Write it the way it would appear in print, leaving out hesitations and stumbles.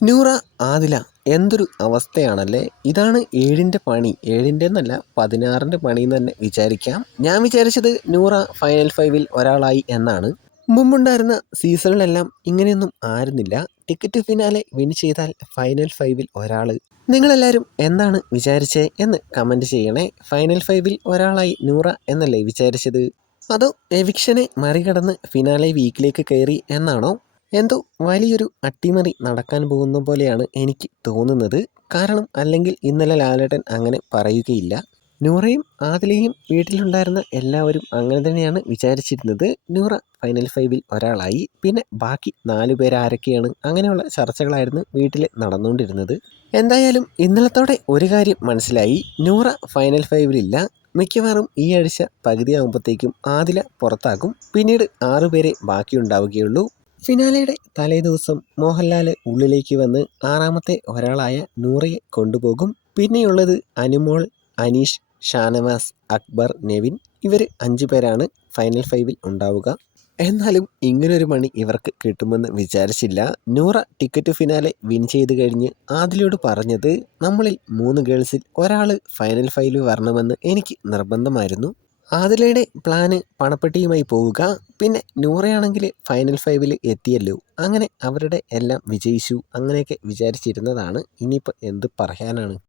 നൂറ, ആദില, എന്തൊരു അവസ്ഥയാണല്ലേ. ഇതാണ് ഏഴിൻ്റെ പണി. ഏഴിൻ്റെ എന്നല്ല, 16ൻ്റെ പണി എന്ന് തന്നെ വിചാരിക്കാം. ഞാൻ വിചാരിച്ചത് നൂറ ഫൈനൽ ഫൈവിൽ ഒരാളായി എന്നാണ്. മുമ്പുണ്ടായിരുന്ന സീസണിലെല്ലാം ഇങ്ങനെയൊന്നും ആയിരുന്നില്ല. ടിക്കറ്റ് ഫിനാലെ വിൻ ചെയ്താൽ ഫൈനൽ ഫൈവിൽ ഒരാൾ. നിങ്ങളെല്ലാവരും എന്താണ് വിചാരിച്ചേ എന്ന് കമൻറ്റ് ചെയ്യണേ. ഫൈനൽ ഫൈവിൽ ഒരാളായി നൂറ എന്നല്ലേ വിചാരിച്ചത്? അതോ എവിക്ഷനെ മറികടന്ന് ഫിനാലെ വീക്കിലേക്ക് കയറി എന്നാണോ? എന്തോ വലിയൊരു അട്ടിമറി നടക്കാൻ പോകുന്ന പോലെയാണ് എനിക്ക് തോന്നുന്നത്. കാരണം അല്ലെങ്കിൽ ഇന്നലെ ലാലേട്ടൻ അങ്ങനെ പറയുകയില്ല. നൂറയും ആദിലയും വീട്ടിലുണ്ടായിരുന്ന എല്ലാവരും അങ്ങനെ തന്നെയാണ് വിചാരിച്ചിരുന്നത്. നൂറ ഫൈനൽ ഫൈവിൽ ഒരാളായി. പിന്നെ ബാക്കി 4 പേര് ആരൊക്കെയാണ്, അങ്ങനെയുള്ള ചർച്ചകളായിരുന്നു വീട്ടിൽ നടന്നുകൊണ്ടിരുന്നത്. എന്തായാലും ഇന്നലത്തോടെ ഒരു കാര്യം മനസ്സിലായി. നൂറ ഫൈനൽ ഫൈവിലില്ല. മിക്കവാറും ഈ ആഴ്ച പകുതിയാകുമ്പോഴത്തേക്കും ആദില പുറത്താകും. പിന്നീട് 6 പേരെ ബാക്കിയുണ്ടാവുകയുള്ളൂ. ഫിനാലയുടെ തലേദിവസം മോഹൻലാൽ ഉള്ളിലേക്ക് വന്ന് 6ാമത്തെ ഒരാളായ നൂറയെ കൊണ്ടുപോകും. പിന്നെയുള്ളത് അനുമോൾ, അനീഷ്, ഷാനവാസ്, അക്ബർ, നെവിൻ. ഇവർ 5 പേരാണ് ഫൈനൽ ഫൈവിൽ ഉണ്ടാവുക. എന്നാലും ഇങ്ങനൊരു മണി ഇവർക്ക് കിട്ടുമെന്ന് വിചാരിച്ചില്ല. നൂറ ടിക്കറ്റ് ഫിനാലെ വിൻ ചെയ്ത് കഴിഞ്ഞ് ആദിലയോട് പറഞ്ഞത്, നമ്മളിൽ 3 ഗേൾസിൽ ഒരാൾ ഫൈനൽ ഫൈവിൽ വരണമെന്ന് എനിക്ക് നിർബന്ധമായിരുന്നു. ആദിലയുടെ പ്ലാന് പണപ്പെട്ടിയുമായി പോവുക. പിന്നെ നൂറയാണെങ്കിൽ ഫൈനൽ ഫൈവിൽ എത്തിയല്ലോ. അങ്ങനെ അവരുടെ എല്ലാം വിജയിച്ചു. അങ്ങനെയൊക്കെ വിചാരിച്ചിരുന്നതാണ്. ഇനിയിപ്പോൾ എന്ത് പറയാനാണ്.